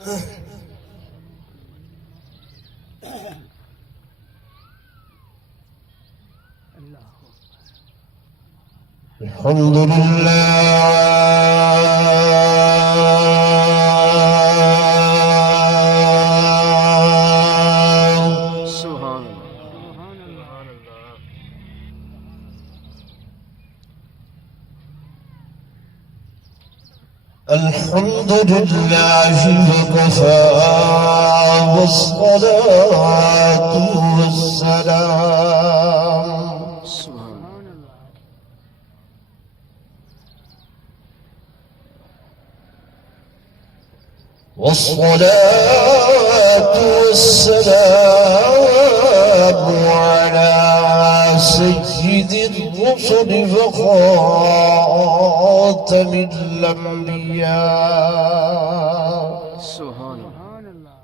الحمد لله سبحان الله. الحمد لله وكفى والصلاة والسلام سبحان الله. والصلاة والسلام على سيد الرسل وخاتم الأنبياء سبحان الله.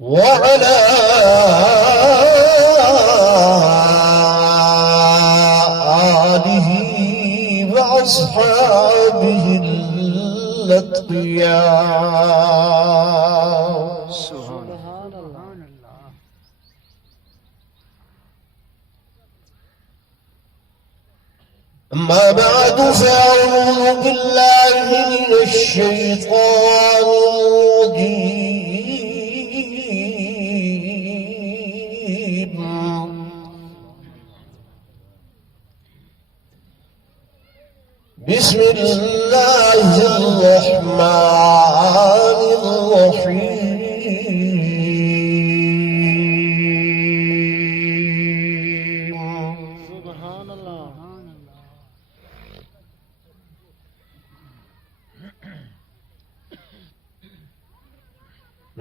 وعلى آله وأصحابه الأتقياء سبحان الله. أما بعد فأعوذ بالله من الشيطان الرجيم بسم الله الرحمن الرحيم سبحان الله.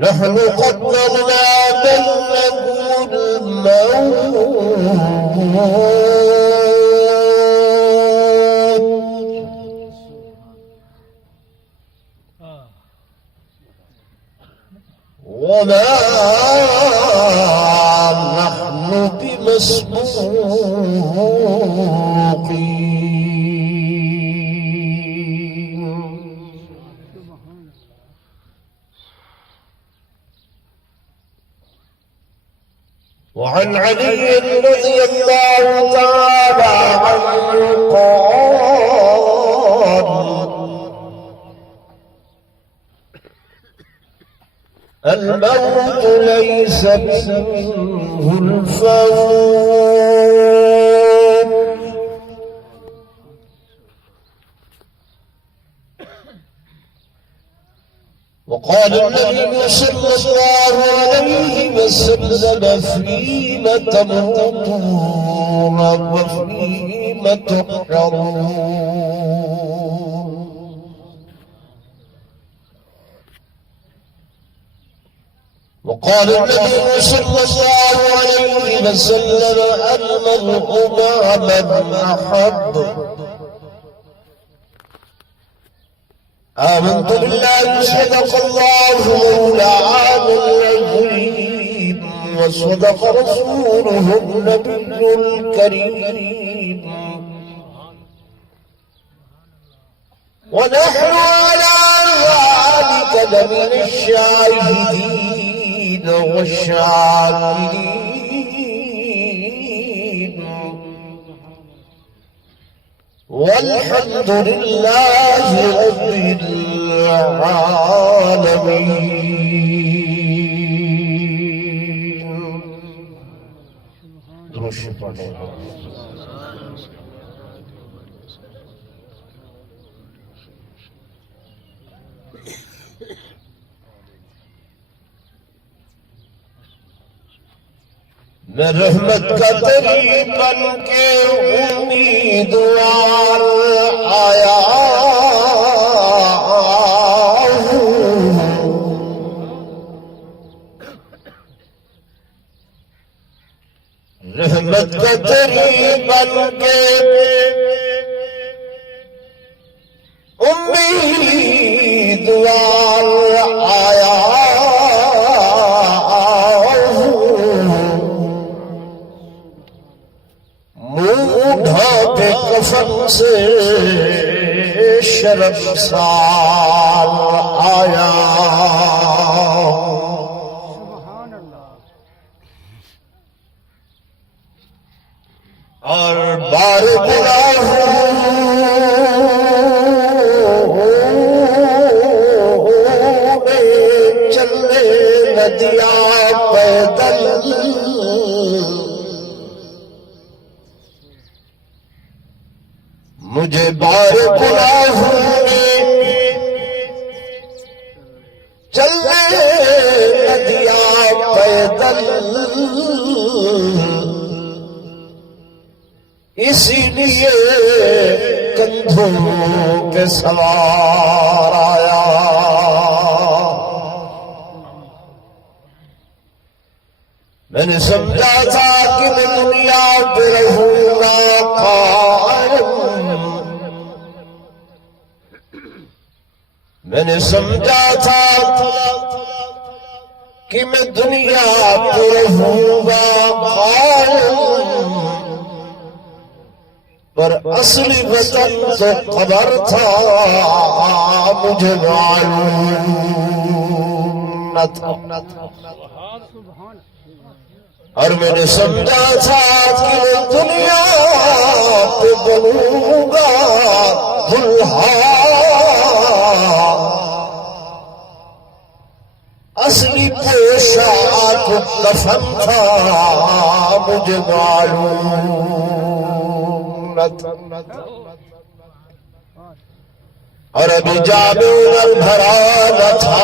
نحن قدرنا بينكم الموت وما نحن بمسبوقين وعن علي رضي الله تعالى عنه قال الموت ليس منه الفوت وقال النبي صلى الله عليه وسلم فيم تموتون وفيم تحشرون وقال النبي صلى الله عليه وسلم المرء مع من أحب آمنت بالله صدق الله مولانا العظيم وصدق رسوله النبي الكريم ونحن على ذلك لمن الشاهدين والشاكرين والحمد لله رب العالمين. درود پڑھیں. میں رحمت کا تری بن کے امیدوار آیا ہوں رحمت کا تری بن کے امیدوار آیا کفن سے شرمسار آیا سبحان اللہ اور بار چلے ندیا پیدل مجھے بار گناہوں میں چلے ندیا پیدل اسی لیے کندھوں پہ سوار آیا میں نے سمجھا تھا کہ میں دنیا پہ رہوں گا قائم میں نے سمجھا تھا کہ میں دنیا پہ رہوں گا قائم پر اصلی وطن تو قبر تھا مجھے معلوم نہ تھا سبحان اور میں نے سمجھا تھا کہ میں دنیا پہ بنوں گا دلہا اصلی پوشاک کفن تھا مجھے معلوم نہ تھا اور ابھی جامع عمر بھرا نہ تھا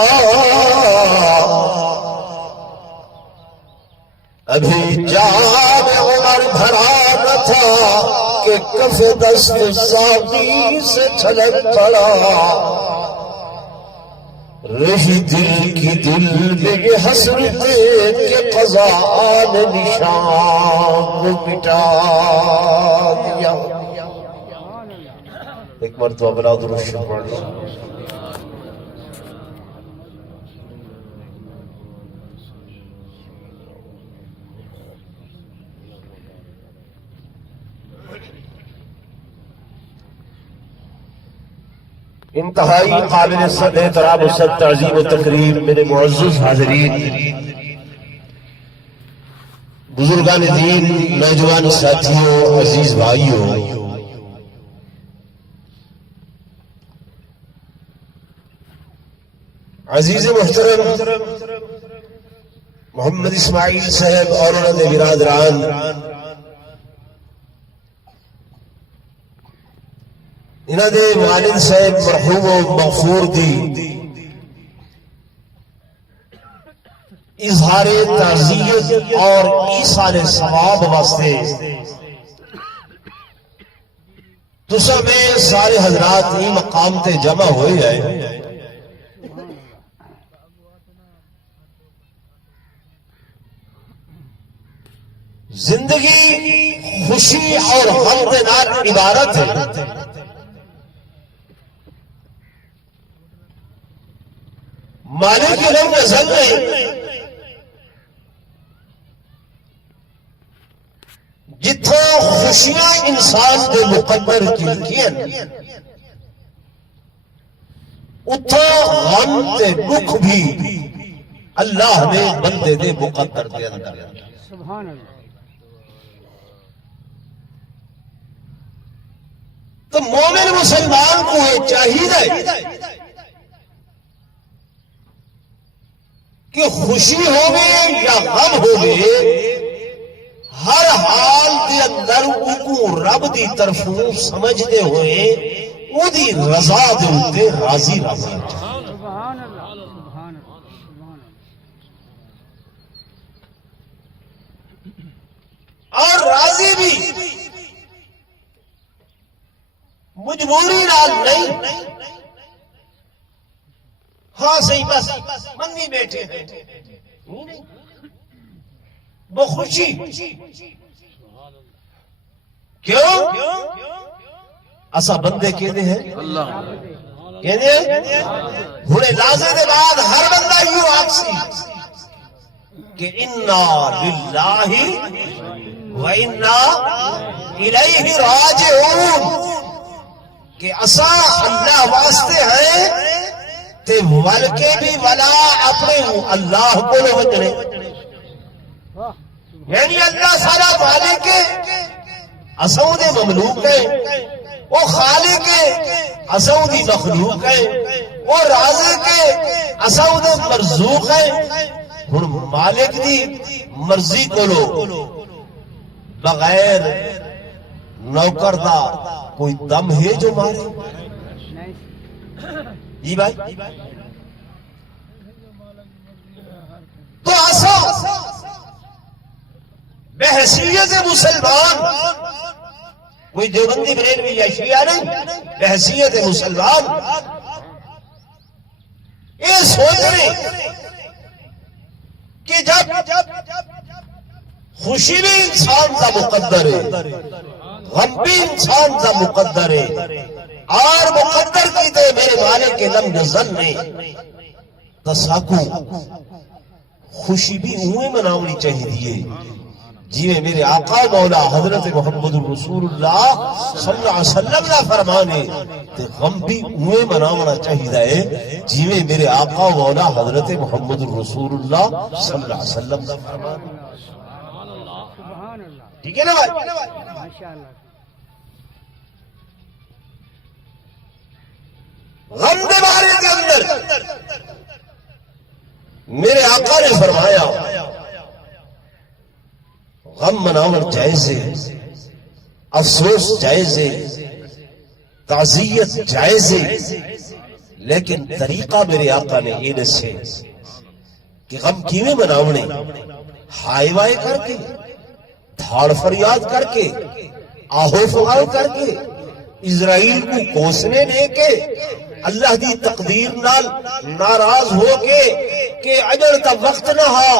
ابھی جامع عمر بھرا نہ تھا کہ کف دست ساقی سے چھلک پڑا رہی دل کی دل میں یہ حسرت کہ قضا نے نشان کو مٹا دیا ایک مرتبہ بلا درود پڑھ لو انتہائی قابل صد احترام و صد تعظیم و تقریر میرے معزز حاضرین بزرگان دین نوجوان ساتھیوں عزیز بھائیوں عزیز محترم محمد اسماعیل صاحب اور انہوں نے برادران انہوں نے والد صاحب مرحوم و مغفور دی اظہار تعزیت اور ایصال ثواب واسطے تسا میں سارے حضرات یہ مقام تے جمع ہوئے ہیں زندگی خوشی اور غم کے نال عبارت ہے مالک رنگ نظر نہیں جتھا خوشیاں انسان کے مقدر کی اتھا غم تے دکھ بھی اللہ نے بندے دے مقدر دے اندر سبحان اللہ تو مومن مسلمان کو یہ چاہیے کہ خوشی ہوگی یا غم ہوگی ہر حال کے اندر کو رب دی طرف سمجھتے ہوئے وہ دی رضا دے اوتے راضی راضی سبحان اللہ سبحان اللہ سبحان اللہ اور راضی بھی مجبوری نال نہیں ہاں صحیح بس منگی بیٹھے وہ خوشی کیوں اسا بندے کہتے ہیں کہتے ہیں ہنے لازے دے بعد ہر بندہ یوں آکسی کہ انا للہ و انا الیہ راجعون کہ اسا اللہ واسطے ہیں تے ول کے بھی ولا اپنے اللہ کو وجنے واہ یعنی اللہ سارا مالک ہے اساں دے مملوک ہے وہ خالق ہے اساں دی مخلوق ہے وہ رازق ہے اساں دے مرزوق ہے ہن مالک دی مرضی کولو بغیر نوکر دا کوئی دم ہے جو مارے نہیں جی بھائی تو ایسا بحیثیت مسلمان کوئی دیوبندی بریلوی یا شیعہ نہیں بحیثیت مسلمان یہ سوچ رہے کہ جب خوشی بھی انسان کا مقدر ہے غم بھی انسان کا مقدر ہے اور مقدر کی تے میرے مالک کے لم نظر نے تساکو خوشی بھی اوے مناونی چاہیے جی میرے آقا مولا حضرت محمد رسول اللہ صلی اللہ علیہ وسلم کا فرمان ہے تے غم بھی اوے مناونا چاہیے جی میرے آقا مولا حضرت محمد رسول اللہ صلی اللہ علیہ وسلم کا فرمان ہے سبحان اللہ ٹھیک ہے نا بھائی ماشاء اللہ غم کے بارے کے اندر میرے آقا نے فرمایا غم مناون جائز ہے افسوس جائز ہے تعزیت جائز ہے لیکن طریقہ میرے آقا نے یہ دسے کہ غم کیویں مناونے ہائے وائے کر کے دھاڑ فریاد کر کے آہو فغان کر کے اسرائیل کو کوسنے دے کے اللہ دی تقدیر نال ناراض ہو کے کہ اجر تا وقت نہ ہا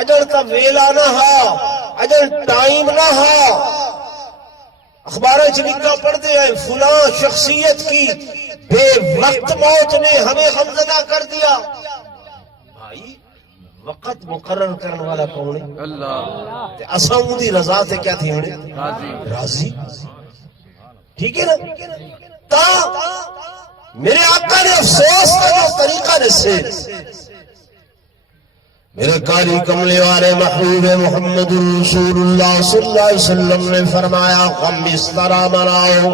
اجر تا ویلا نہ ہا اجر ٹائم نہ ہا اخباریں چنکا پڑھتے ہیں فلاں شخصیت کی بے وقت موت نے ہمیں غمزدہ کر دیا بھائی وقت مقرر کرنے والا کون ہے اللہ تے اساں دی رضا تے کیا تھی ہونے راضی ٹھیک ہے نا تا میرے آقا نے افسوس کا جو طریقہ دسے میرے قاری کملے والے محبوب محمد رسول اللہ صلی اللہ علیہ وسلم نے فرمایا غم اس طرح مناؤ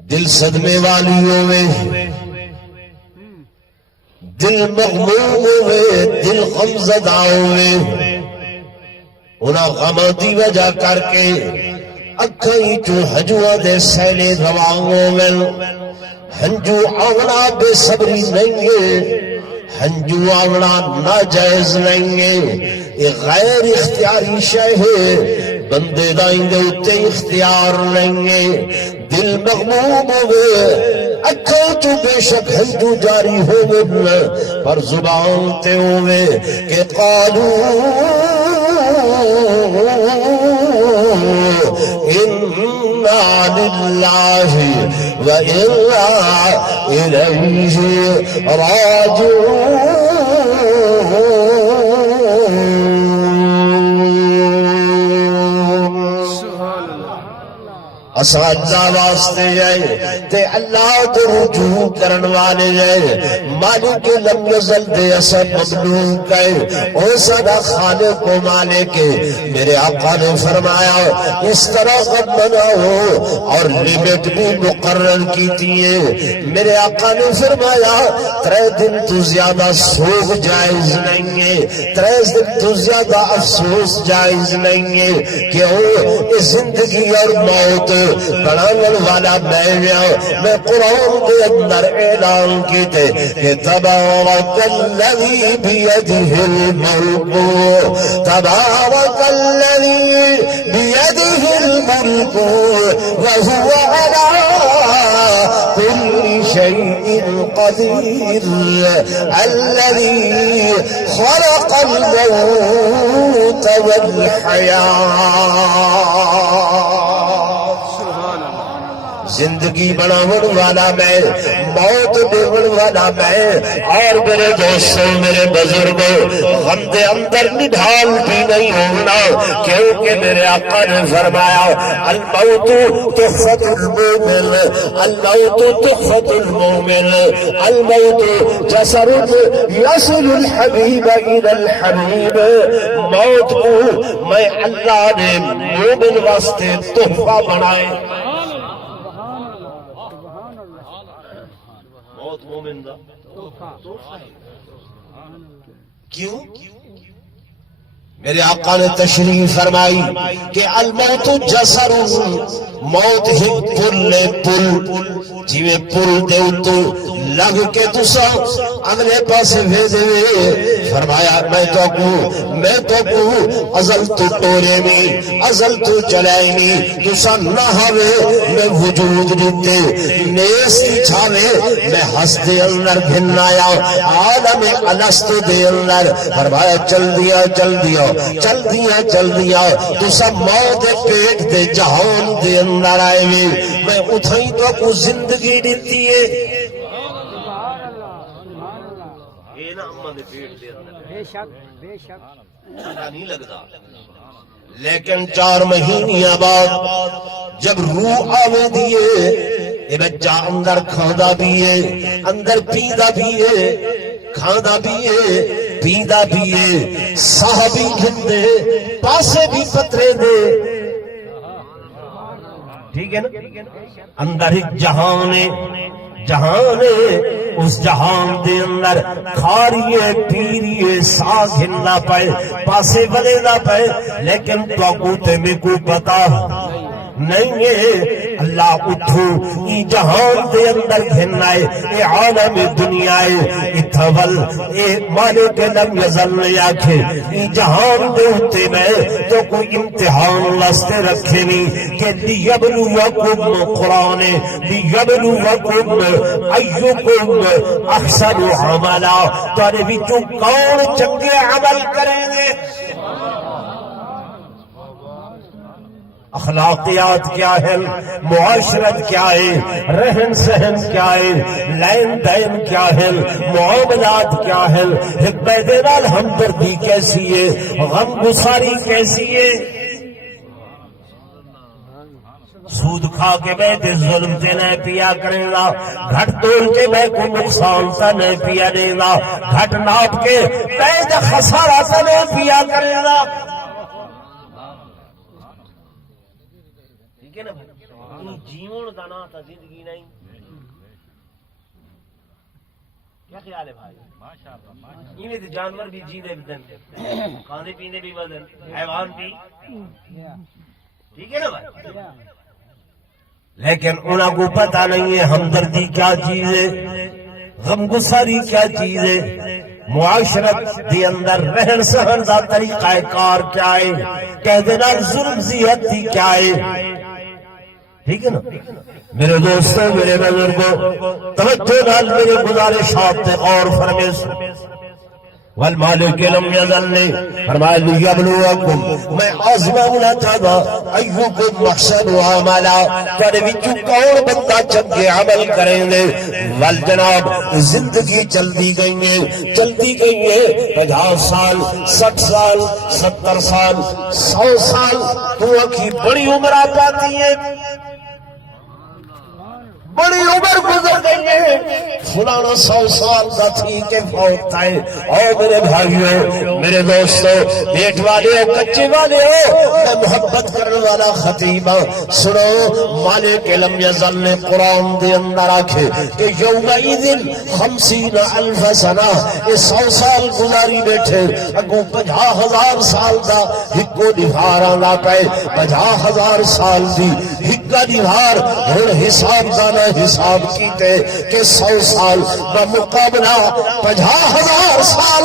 دل صدمے والی ہوئے دل مغموم ہوئے دل غمزدہ ہوئے انہاں غماں دی وجہ کر کے اکھائی چو ہجوہ دے سیلے رواؤں میں ہنجو آونا بے صبری نہیں ہے ہنجو آونا ناجائز نہیں ہے یہ غیر اختیاری شے ہے بندے دائیں دے اتے اختیار نہیں ہے دل مغموم ہوئے اکھائی چو بے شک ہنجو جاری ہوئے پر زبان تے ہوئے کہ قالوا إنا لله وإنا إليه راجعون اسا اللہ واسطے جائے تے اللہ تو رجوع کرن والے جائے مالک لم یزل دے اسا مملوک ہے او سدا خالق و مالک ہے میرے آقا نے فرمایا اس طرح غم مناؤ اور لیمٹ بھی مقرر کی تھی میرے آقا نے فرمایا 3 دن تو زیادہ سوگ جائز نہیں ہے 3 دن تو زیادہ افسوس جائز نہیں ہے کیوں اس زندگی اور موت بڑھانے والا میں قرآن کے اندر اعلان کیتے کہ تبارک الذی بیدہ الملک تبارک الذی بیدہ الملک وہو علی کل شیء قدیر الذی خلق الموت والحیاة زندگی بناون والا میں موت دیون والا میں اور میرے دوستوں میرے بزرگوں غم دے اندر نڈھال بھی نہیں ہونا کیونکہ میرے آقا نے فرمایا الموت تحفۃ المومن الموت تحفۃ المومن الموت جسر یصل الحبیب الی الحبیب موت کو میں اللہ نے مومن واسطے تحفہ بنائے موت مومن دا کیوں میرے آقا نے تشریف فرمائی کہ الموت جسر موت ہی پل جیویں پل دے اتو لگ کے تسا اگلے پاسے بھیجے فرمایا میں تو کو ازل تو ٹورے میں ازل تو چلائے میں تسا نہ ہوے میں وجود دیتے نیستی چھاوے میں ہس دے اندر گھنایا عالم الست دے اندر فرمایا چل دیا تو سب موت پیٹ دے جہان دے اندر آئے میں اتھائی تو کو زندگی دیتی ہے یہ نا اممہ دے پیٹ دے اندر بے شک نہیں لگتا لیکن 4 مہینیاں بعد جب روح آوے دیئے یہ بچہ اندر کھاندہ بھی ہے اندر پیندہ بھی ہے کھاندہ بھی ہے پیندہ بھی ہے ساہ بھی گھندے پاسے بھی پترے دے ٹھیک ہے نا اندر ایک جہان ہے اس جہان دے اندر کھاریے پیریے ساہ گھننا پائے پاسے بلے نہ پائے لیکن توقوتے میں کوئی پتا نہیں ہے اللہ اٹھو ای جہان دے اندر گھنائے اے عالم دنیا اتھول اے مالک لم یزل آکھے ای جہان دے ہوتے میں تو کوئی امتحان لستے رکھے نہیں کہ لیبلوکم قرآن لیبلوکم ایوکم احسن عملا تارے بھی جو کون چنگے عمل کریں گے اخلاقیات کیا ہے معاشرت کیا ہے رہن سہن کیا ہے لین دین کیا ہے معاملات کیا ہے ایک بیدینال ہمدردی کیسی ہے غم گساری کیسی ہے سود کھا کے بیٹھے ظلم سے نہیں پیا کرے گا گھٹ تول کے میں کو نقصان سے نہیں پیا دے گا گھٹ ناپ کے بیٹھ خسارہ سے نہیں پیا کرے گا جیون دانا تھا زندگی نہیں کیا خیال ہے بھائی انہیں تو جانور بھی جی دے بدن کھانے پینے بھی بدن حیوان بھی ٹھیک ہے نا بھائی لیکن انہوں کو پتہ نہیں ہے ہمدردی کیا چیز ہے غم گساری کیا چیز ہے معاشرت دی اندر رہن سہن دا طریقہ کار کیا ہے کہہ دینا ظلم زیادتی کیا ہے ٹھیک ہے نا میرے دوستوں میرے بزرگوں توجہ نال میرے گزارشات تے اور فرمیش والمالک لم یزل نے فرمایا لیبلوکم میں آزماؤنا چاہتا ایوکم محسن عملا تھوڑے وچوں کون بندہ چنگے عمل کریں گے والجناب زندگی چلتی گئی ہے 50 سال 60 سال 70 سال 100 سال تو کی بڑی عمر آ پاتی ہے بڑی عمر گزر گئی ہے فلانا 100 سال کا تھی کہ فوت تھا اور میرے بھائیوں میرے دوستوں پیٹ والے ہو کچے والے ہو میں محبت کرنے والا خطیب سنو مالک لم یزل نے قرآن دے اندر آکھے کہ یومئذ 50,000 سنہ یہ 100 سال گزاری بیٹھے اگو 50,000 سال دا ہکو دیوار آنا پائے 50,000 سال دی ہکا دیوار ہر حساب دانا حساب کیتے کہ 100 سال بمقابلہ 50,000 سال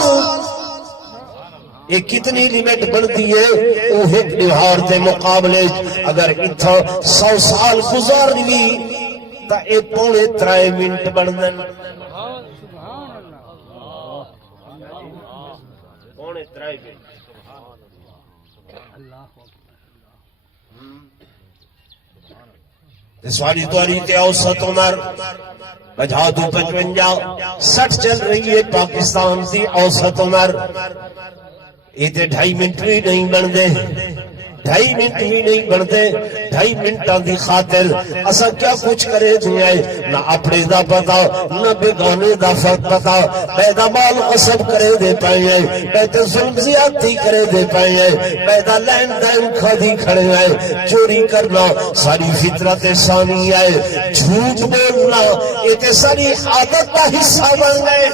یہ کتنی لیمٹ بنتی ہے وہ ایک دیوار دے مقابلے اگر اتھا 100 سال گزار لی تا یہ 3.5 منٹ بندن 3.5 منٹ اس والی تواری تے اوسط عمر 55-60 چل رہی ہے پاکستان دی اوسط عمر. یہ تے 2.5 منٹ بھی نہیں بنتے، 2.5 منٹ بھی نہیں بنتے. 2.5 منٹاں دی خاطر اسا کیا کچھ کرے دیا نہ اپنے دا پتا نہ بیگانے دا پتا. پیدا مال غصب کرے دے پائے ہیں، پیدا ظلم زیادتی کرے دے پائے ہیں، پیدا لین دین کھادی کھڑے ہیں. چوری کرنا ساری فطرت ثانی ہے، جھوٹ بولنا یہ تے ساری عادت کا حصہ بن گئے.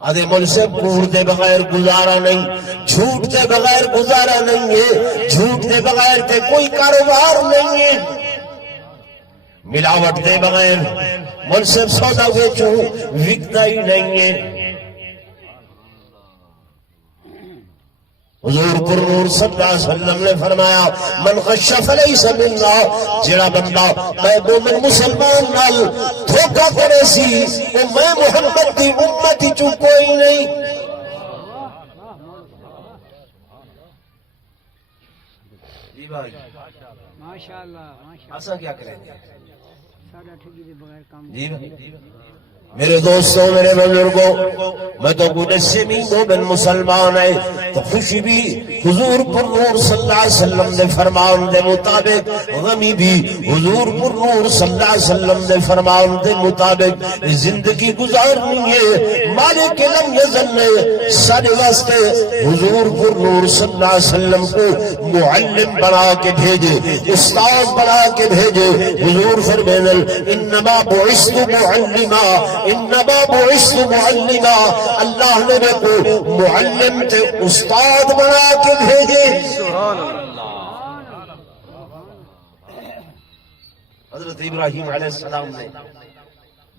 آدھے مجھ سے کوڑ دے بغیر گزارا نہیں، جھوٹ دے بغیر گزارا نہیں ہے، جھوٹ دے بغیر تے کوئی کاروبار نہیں ہے، ملاوٹ دے بغیر مجھ سے سودا بیچوں وکتا ہی نہیں ہے. حضور پر نور صلی اللہ علیہ وسلم نے فرمایا من غش فلیس منا، جڑا بندہ میں مومن مسلمان نال دھوکا کرے سی وہ میں محمد دی امت چوں کوئی نہیں. جی بھائی ماشاءاللہ ماشاءاللہ. ایسا کیا کریں گے سادہ ٹھگی دے بغیر کام. جی بھائی میرے دوستوں میرے بزرگوں، میں تو مجسمی مومن مسلمان ہے تو خوشی بھی حضور پر نور صلی اللہ علیہ وسلم نے فرمان دے مطابق، غمی بھی حضور پر نور صلی اللہ علیہ وسلم نے فرمان دے مطابق زندگی گزارنی ہے. مالک لم یزل نے سارے واسطے حضور پر نور صلی اللہ علیہ وسلم کو معلم بنا کے بھیجے، استاد بنا کے بھیجے. حضور فرمانے انما بعثت معلما، انما بعثت معلما، اللہ نے میرے کو معلم تے استاد بنا کے بھیجے. حضرت ابراہیم علیہ السلام نے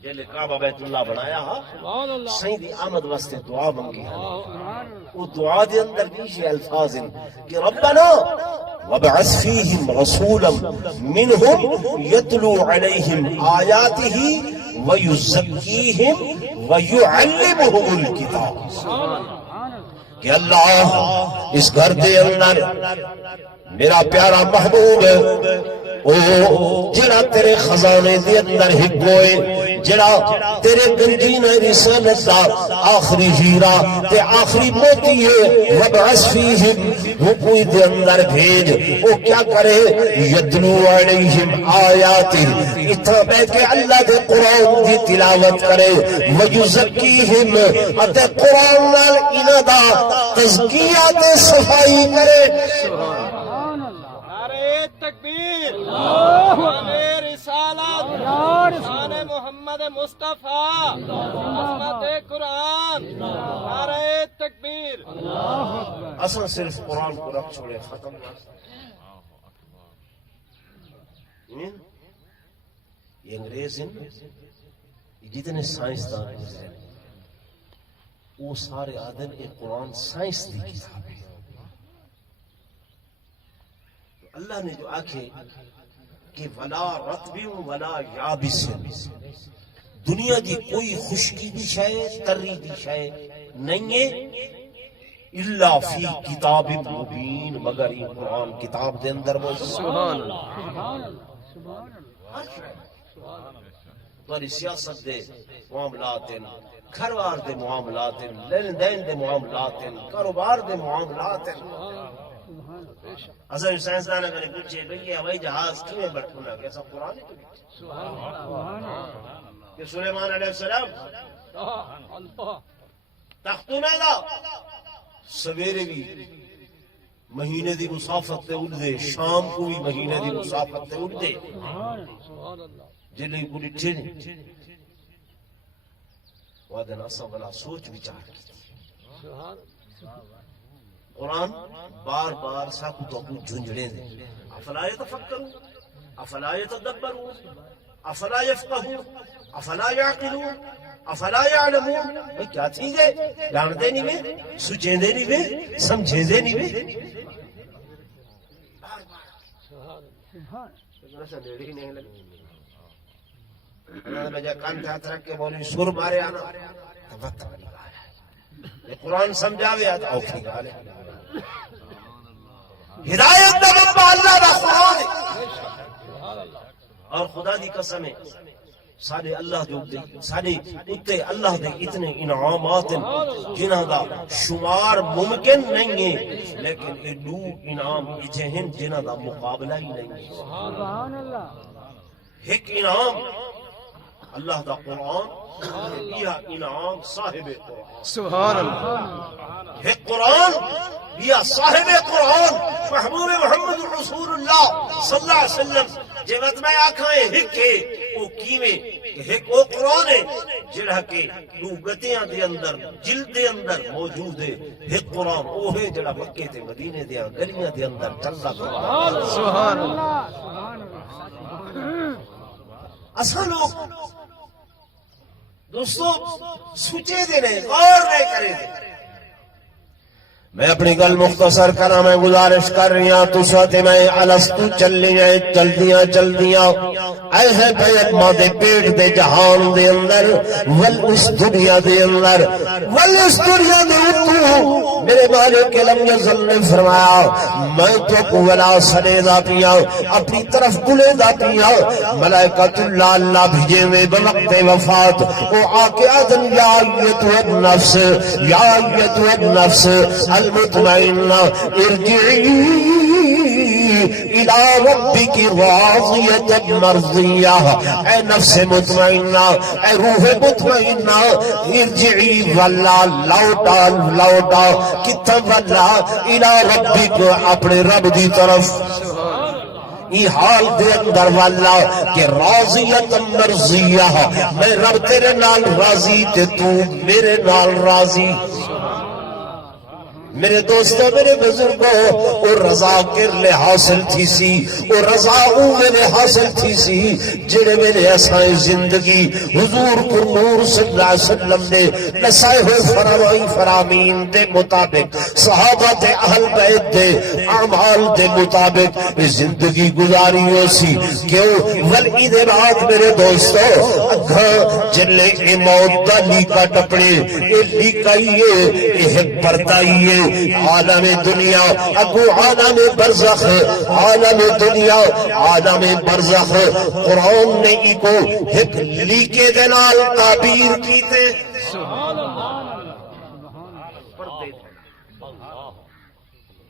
جیلے کعبہ بیت اللہ بنایا سائیں دی آمد واسطے دعا منگی ہے. وہ دعا دے اندر نیشے الفاظ ہیں کہ ربنا وابعث فیہم رسولا منہم یتلو علیہم آیاتہ وَيُزَكِّيهِمْ وَيُعَلِّمُهُمُ الْكِتَابَ کہ اللہ اس گھر دے اندر میرا پیارا محبوب او جڑا تیرے خزانے دے اندر ہگوئے، جڑا تیرے گنجین رسالت دا آخری ہیرا تے آخری موتی ہے. وَبْعَثْ فِيهِمْ وہ کوئی دے اندر بھیج، وہ کیا کرے یدلو علیہم آیاتی، اتنا بے کہ اللہ دے قرآن دی تلاوت کرے. وَيُزَكِّيهِمْ اتے قرآن نال انہ دا تزکیہ تے صفائی کرے. تکبیر، شان رسالت، شان محمد مصطفیٰ، عظمت قرآن، نعرہ تکبیر. اصل صرف قرآن کو رکھ چھوڑے ختم. یہ انگریز ہیں جتنے سائنسدان ہیں وہ سارے آدم ایک قرآن سائنس دی کتاب ہے. اللہ نے جو آکھے کہ ولا رطب ولا یابس، دنیا دی کوئی خشکی دی شے تری دی شے نہیں ہے الا فی کتاب مبین، مگر یہ قرآن کتاب دے اندر موجود. سبحان اللہ. تاری سیاست دے معاملات، گھروار دے معاملات، لین دین دے معاملات، کاروبار دے معاملات. اصل سائنسدان اگر پوچھے بھئی یہ ہوائی جہاز کیوں بٹھونا کیسا قرآن ہے کہ سلیمان علیہ السلام تختونا دا سویرے بھی مہینے دی مسافت تے اٹھ دے، شام کو بھی مہینے دی مسافت تے اٹھ دے. جلے کو ڈٹھے نہیں وعدن اصلا بلا سوچ بچار کی. قرآن بار بار ساکو تو اپنی جھنجڑیں دے. افلا یتفکرون، افلا یتدبرون، افلا یفقہون، افلا یعقلون، افلا یعلمون. بھئی کیا چیز ہے؟ جانتے نہیں میں، سوچیں دے نہیں میں، سمجھیں دے نہیں میں. میں جا کان تھا ترک کے بولی سور مارے آنا تبت والی بات ہے. قرآن سمجھاوے آتا اوکھی گالے. ہدایت دا بابا اللہ دا قرآن ہے اور خدا دی قسم ہے سارے اللہ دے سارے اتے اللہ دے اتنے انعامات ہیں جنہاں دا شمار ممکن نہیں ہے لیکن یہ دو انعام ایجے ہیں جنہاں دا مقابلہ ہی نہیں ہے سبحان اللہ ایک انعام اللہ دا قرآن یہ انعام صاحب قرآن سبحان اللہ ایک قرآن یہ صاحب قرآن محبوب محمد رسول اللہ صلی اللہ علیہ وسلم جے مطمع آکھائیں ہک ہے وہ کیویں کہ ہک وہ قرآن ہے جڑا کہ دو گتیاں دے اندر جلد دے اندر موجود ہے ہک قرآن وہ ہے جڑا مکے تے مدینے دے گلیاں دے اندر چلدا قرآن سبحان اللہ سبحان اللہ اساں لوگ دوستو سوچے دے رہے غور نہیں کرے دے میں اپنی گل مختصر کرا میں گزارش کر رہی ہوں تو سوتے میں الستو چلیاں چلدیاں اے ہے پیغمبر دے پیٹ دے جہان دے اندر ول اس دنیا دے اندر ول اس دنیا دے اتو میرے مالک لم یزل نے فرمایا میں تو ولا سنے ذاتیاں اپنی طرف بلے ذاتیاں ملائکۃ اللہ بھیجے ہوئے بوقت وفات او آ کے اذن یا ایتو النفس یا ایتو النفس المطمئنہ ارجعی الى ربک راضیۃ مرضیہ اے نفس مطمئنہ اے روح مطمئنہ ارجعی والا لوٹا کتنا والا الى ربک اپنے رب دی طرف یہ حال دے اندر والا کہ راضیت مرضیہ میں رب تیرے نال راضی تے تو میرے نال راضی میرے دوستوں میرے بزرگوں اور رضا کرلے حاصل تھی سی اور رضا میرے حاصل تھی سی جڑے میرے اسائیں زندگی حضور پر نور صلی اللہ علیہ وسلم نے نسائے ہوئے فرمائی فرامین دے مطابق صحابہ دے اہل بیت دے اعمال دے مطابق زندگی گزاری ہو سی کیوں ولئی دے بعد میرے دوستوں اگھا جلے اے موت دا لیکا ٹپڑے اے لیکائیے اے پردائیے عالم دنیا اگو عالم برزخ عالم دنیا عالم برزخ قرآن نے کو ایک لیکے دنال تعبیر کیتے پردے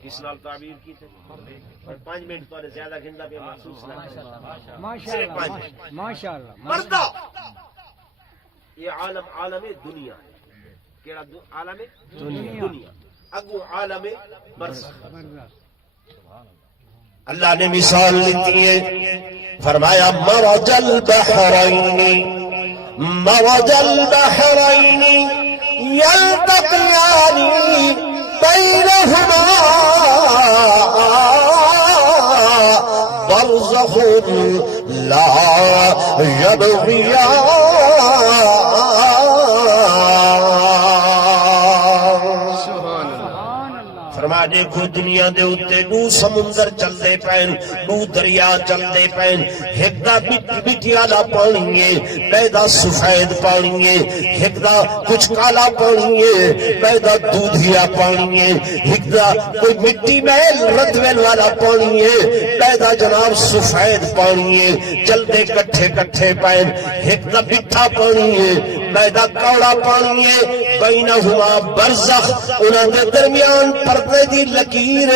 کس نال تعبیر کیتے 5 منٹ تو زیادہ گھنٹہ بھی محسوس نہ ماشاءاللہ ماشاءاللہ پردہ یہ عالم دنیا ہے کیڑا عالم دنیا اگو عالم برزخ اللہ نے مثال لیتی ہے فرمایا مرج البحرین یلتقیان بینہما برزخ لا یبغیان فرما دیکھو دنیا دے اتے دو سمندر چلتے پین دو دریا چلتے پین ایک دا مٹی والا پانی ہے پیدا سفید پانی ہے ایک دا کچھ کالا پانی ہے پیدا دودھیا پانی ہے ایک دا کوئی مٹی محل ردویل والا پانی ہے پیدا جناب سفید پانی ہے چلتے کٹھے کٹھے پین ایک دا مٹھا پانی ہے پیدا کوڑا پانی ہے بینہما برزخ انہاں دے درمیان پردے دی لکیر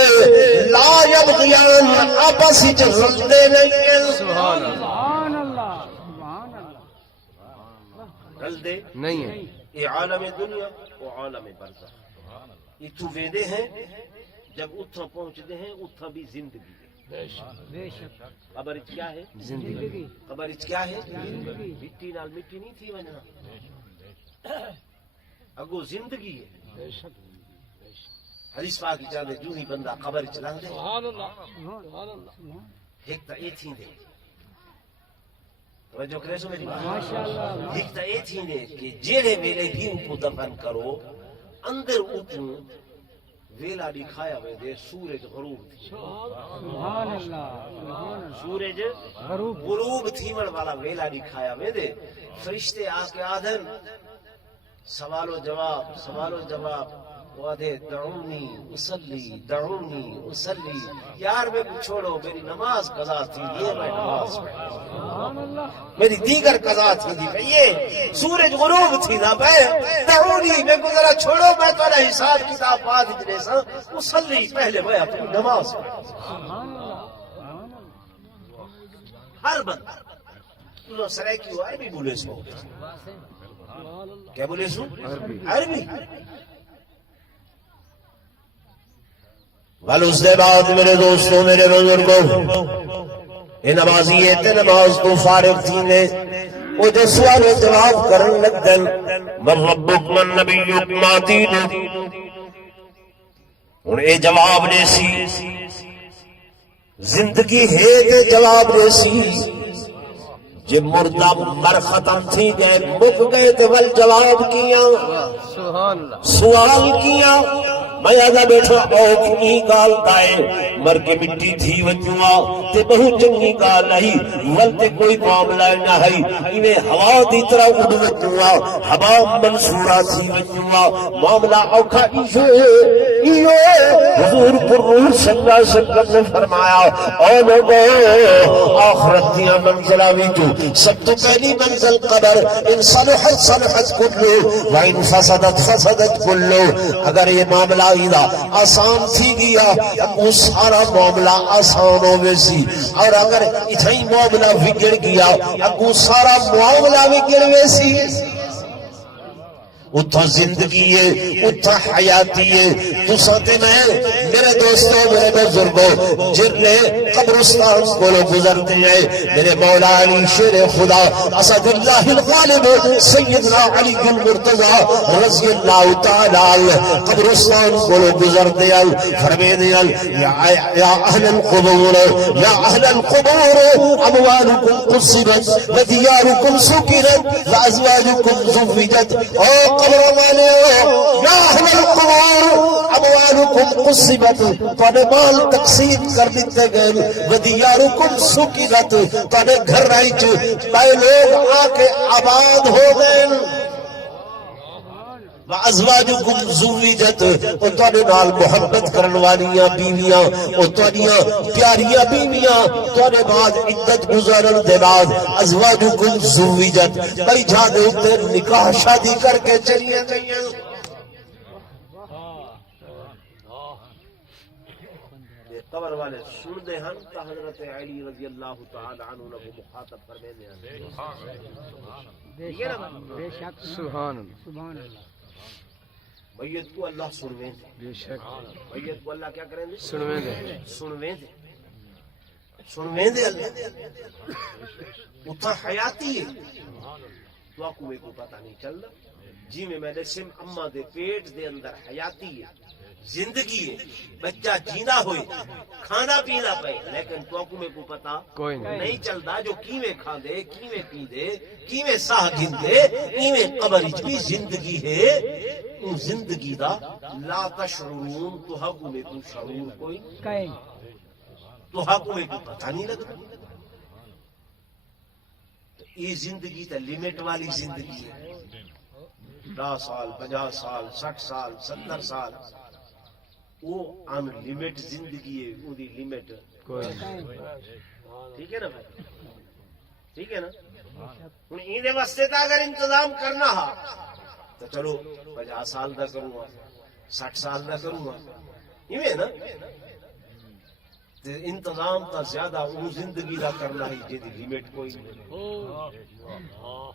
لا یبغیان آپس ہی رلتے نہیں ہیں سبحان اللہ سبحان اللہ سبحان اللہ رلتے نہیں ہے یہ عالم دنیا وہ عالم برزخ یہ تو ویدے ہیں جب اتھا پہنچتے ہیں اتھا بھی زندگی ہے بے شک خبر کیا ہے زندگی خبر کیا ہے زندگی مٹی نال مٹی نہیں تھی وجنا اگو زندگی ہے بے شک حدیث پاک چاندے جو ہی بندہ قبر چلان دے سبحان اللہ سبحان اللہ ایک تا اے تھی دے توجہ کرے سو میری بات ماشاءاللہ ایک تا اے تھی دے کہ جیڑے ویلے بھی ان کو دفن کرو اندر اوپن ویلا دکھایا ہوئے دے سورج غروب تھی سبحان اللہ سبحان اللہ سورج غروب غروب تھیمن والا ویلا دکھایا ہوئے دے فرشتے آ کے آدھن سوال و جواب وعدے دعونی اصلی، یار میں کو چھوڑو، میری نماز قضا تھی، یہ میں نماز پڑھا، سبحان اللہ میری دیگر قضا تھی یہ سورج غروب تھی نا بھائی، دعونی میں کو ذرا چھوڑو، میں تو حساب کتاب بعد اتنے سا اصلی، پہلے میں اپنی نماز پڑھا۔ سبحان اللہ سبحان اللہ ہر بندہ تو سرائے کی عربی بولے سو، کیا بولے سو؟ عربی۔ بل اس کے بعد میرے دوستوں، میرے بزرگوں، یہ نمازی تے نماز تو فارغ تھی نے، وہ جو سوال و جواب کرن لگن، من ربک من نبیک ما دینک، ہن اے جواب نے سی زندگی ہے تے جواب نے سی، جب مردہ مر ختم تھی گئے مک گئے تے ول جواب کیا، سبحان اللہ سوال کیا، میں آدھا بیٹھا اوکھنی گال دائے مر کے مٹی تھی وجوہ تے بہت چنگی گال نہیں ولتے کوئی معاملہ نہ ہے، انہیں ہوا دی طرح اڑ وجوہ، ہوا منصورہ تھی وجوہ، معاملہ اوکھا ایشو حضور پر روح صلی اللہ علیہ وسلم نے فرمایا، اے لوگو آخرت دیا منزلہ ویجو سب تو پہلی منزل قبر، ان صلحت صلحت کلو وان فسدت فسدت کلو، اگر یہ معاملہ آسان تھی گیا وہ سارا معاملہ آسان ہو ویسی، اور اگر اتھائی معاملہ بگڑ گیا وہ سارا معاملہ بگڑ ویسی۔ اتھا زندگی ہے، اتھا حیاتی ہے، تو ساتھ میں میرے دوستوں، میرے بزرگوں، جرلے قبرستان کو لوگ گزرتے ہیں، میرے مولا علی شیر خدا اسد اللہ الغالب سیدنا علی المرتضی رضی اللہ تعالی قبرستان کو لوگ گزرتے ہیں، فرمیدے ہیں یا اہل القبور یا اہل القبور اموالکم قصبت ودیارکم سکرت وازواجکم زوجت، او قبر والے یا اہل القبور اموالکم قصبت، توانے مال تقسیم کر دیتے گئے، ودیارکم سکرت، توانے گھر رہی چ بھائی لوگ آ کے آباد ہو گئے، وازواجکم زوجت، اور توانے نال محبت کرن والیاں بیویاں، اور تواڈیاں پیاریاں بیویاں توانے بعد عدت گزارن دے بعد ازواجکم زوجت، بھائی جا دے تے نکاح شادی کر کے چلیاں گئیاں۔ قبر والے سن دے ہن تا حضرت علی رضی اللہ تعالی عنہ نے مخاطب فرمے دے ہن، بے شک سبحان اللہ سبحان اللہ میت کو اللہ سنویں دے، بے شک میت کو اللہ کیا کریں دے؟ سنویں دے، سنویں دے، سنویں دے اللہ، اتھا حیاتی ہے، تو آپ کو پتہ نہیں چلتا، جی میں میڈیسن اماں دے پیٹ دے اندر حیاتی ہے، زندگی ہے، بچہ جینا ہوئے، کھانا پینا پے، لیکن تو آپ کو پتہ کوئی نہیں چلتا، جو کیویں کھا دے، کیویں پی دے، کیویں ساہ گن دے، کیویں قبر وچ بھی زندگی ہے، ان زندگی دا لا تشعرون، تو حق میں کو شعور کوئی کہیں تو حق میں کو پتہ نہیں لگتا، یہ زندگی تا لیمٹ والی زندگی ہے، 10 سال 50 سال 60 سال 70 سال، وہ ان لیمٹ زندگی ہے، وہ دی لیمٹ کوئی ٹھیک ہے نا بھائی، ٹھیک ہے نا، ہن این دے واسطے تا اگر انتظام کرنا ہا تو چلو 50 سال دا کروں گا 60 سال دا کروں گا، ایویں نا، تے انتظام تا زیادہ وہ زندگی دا کرنا ہی جی دی لیمٹ کوئی نہیں،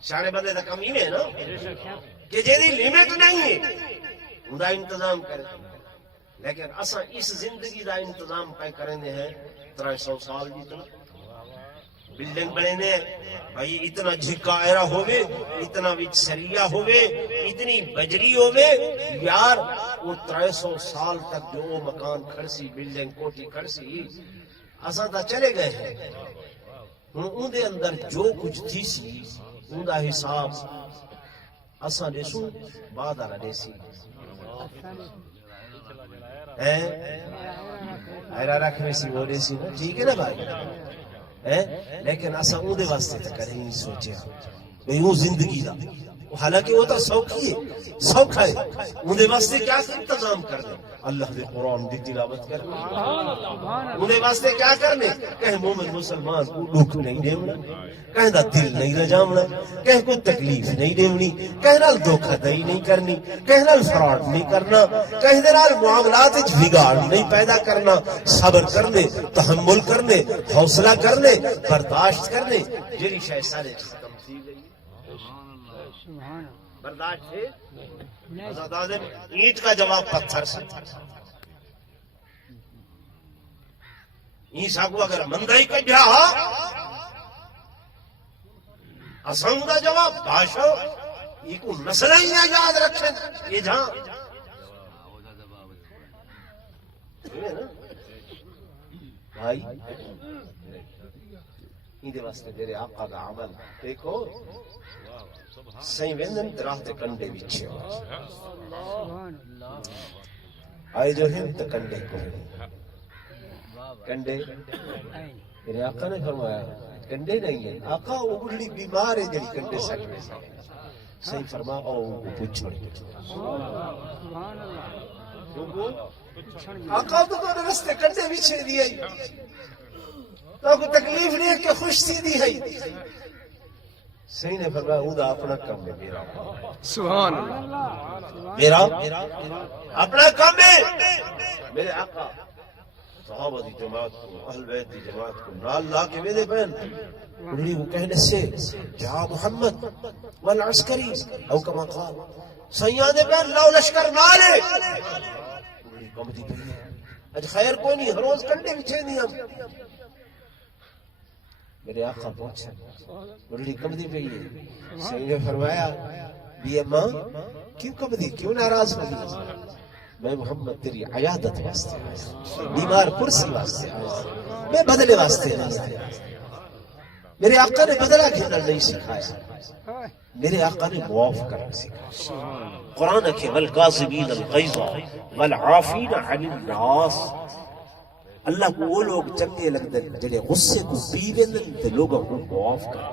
سارے بندے دا کم ایویں نا کہ جی دی لیمٹ نہیں ہے ان دا انتظام کرے، لیکن اساں اس زندگی دا انتظام پہ کریں ہیں 300 سال جتنا بلڈنگ بنے نے، بھائی اتنا جھکا ایرا ہوئے، اتنا وچ سریا ہوئے، اتنی بجری ہوئے، یار وہ 300 سال تک جو مکان کھڑسی، بلڈنگ کوٹی کھڑسی، اساں تا چلے گئے ہیں، ان دے اندر جو کچھ تھی سی ان دا حساب اساں دیسو بعد آ رہے سی، ایرا رکھ میں سی وہ دیسی نا، ٹھیک ہے نا بھائی، لیکن اساں اون دے واسطے تے کریں نہیں سوچیا بھئی وہ زندگی دا حالانکہ وہ تو سوکھی ہے سوکھا ہے انہیں واسطے کیا انتظام کرنے اللہ دے قرآن دی تلاوت کرنے انہیں واسطے کیا کرنے کہیں مومن مسلمان کو دکھ نہیں دیونا کہیں دا دل نہیں رجامنا کہیں کو تکلیف نہیں دیونی کہیں نال دھوکہ دہی نہیں کرنی کہیں نال فراڈ نہیں کرنا کہیں دے نال معاملات وچ بگاڑ نہیں پیدا کرنا صبر کرنے تحمل کرنے حوصلہ کرنے برداشت کرنے جیڑی شے سارے ختم تھی گئی سبحان برداشت ہے حضرت آدم اینٹ کا جواب پتھر سے عیسیٰ کو اگر مندائی کڈھا اساں دا جواب باشو یہ کو مسئلہ ہی نہ یاد رکھیں یہ جہاں بھائی یہ واسطے میرے آقا کا عمل دیکھو سائیں ویندن دراہ تے کنڈے وچھے سبحان آئے جو ہیں تو کنڈے کو کنڈے عین میرے آقا نے فرمایا کنڈے نہیں ہیں آقا وہ بڑی بیمار ہے جڑی کنڈے سکتے صحیح فرما او وہ پوچھو سبحان اللہ آقا تو تو رستے کنڈے وچھے دیئے تو کو تکلیف نہیں ہے کہ خوش تھی دی ہے صحیح نے فرمایا وہ دا اپنا کام ہے میرا سبحان اللہ میرا اپنا کام ہے میرے آقا صحابہ دی جماعت کو اہل بیت دی جماعت کو نال لا کے ویدے بین انہی وہ کہنے سے جا محمد والعسکری او کما قال سیادے بین لو لشکر نالے انہی کم دی پہنے اج خیر کوئی نہیں ہر روز کنڈے بچھے نہیں ہم میرے آقا پہنچے انہی کم دی پہنے سید نے فرمایا بی اماں کیوں کم دی کیوں ناراض ہوگی میں محمد تیری عیادت واسطے آیا بیمار پرسی واسطے آیا میں بدلے واسطے نہیں آیا میرے آقا نے بدلہ گھننا نہیں سکھایا میرے آقا نے معاف کرنا سکھایا قرآن کے والقاظمین الغیظ والعافین عن الناس اللہ کو وہ لوگ چنگے لگتے جڑے غصے کو پی ویندن تے لوگوں کو معاف کرنا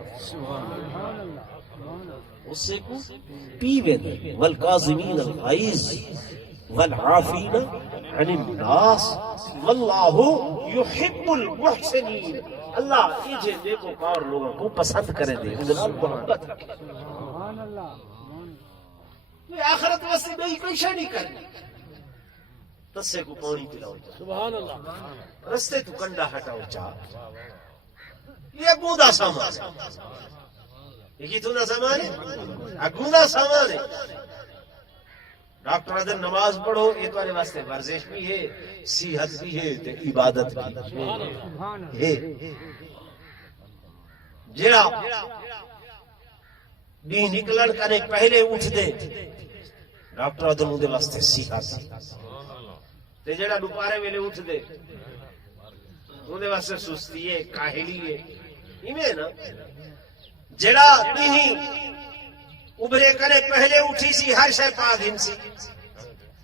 غصے کو پی ویندن والقاظمین الغیظ والعافین عن الناس واللہ یحب المحسنین اللہ یہ نیکو کار لوگوں کو پسند کرے دے انہیں محبت رکھے سبحان اللہ یہ آخرت واسطے میں کوئی شے نہیں کرنی تسے کو پانی پلاؤ سبحان اللہ رستے تو کنڈا ہٹاؤ چاہ یہ گوندا سامان یہ کتنا سامان ہے گوندا سامان ہے ڈاکٹر ادھر نماز پڑھو یہ تمہارے واسطے ورزش بھی ہے صحت بھی ہے تے عبادت بھی ہے جڑا بھی نکلن کنے پہلے اٹھ دے ڈاکٹر ادھر دے واسطے صحت تے جڑا دوپہرے ویلے اٹھ دے اون دے واسطے سستی ہے کاہلی ہے ایویں نا جڑا نہیں ابھرے کرے پہلے اٹھی سی ہر شے پا دن سی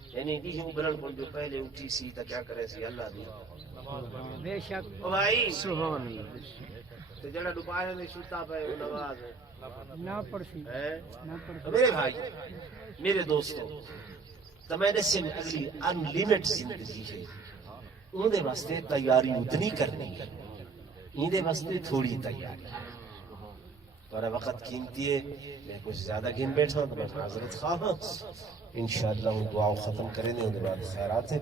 یعنی دی ابھرن کو جو پہلے اٹھی سی تا کیا کرے سی اللہ دی بے شک او بھائی سبحان اللہ تے جڑا دوپہر میں سوتا پے نماز نہ پڑسی ہے نہ پڑسی میرے بھائی میرے دوستو تو میں نے سن اگلی ان لیمٹ زندگی ہے ان دے واسطے تیاری اتنی کرنی ہے ان دے واسطے تھوڑی تیاری تھوڑا وقت قیمتی ہے میں کچھ زیادہ گن بیٹھا ہوں تو میں معذرت خواہ ہوں انشاءاللہ دعا ختم کریں گے ان کے بعد خیرات ہے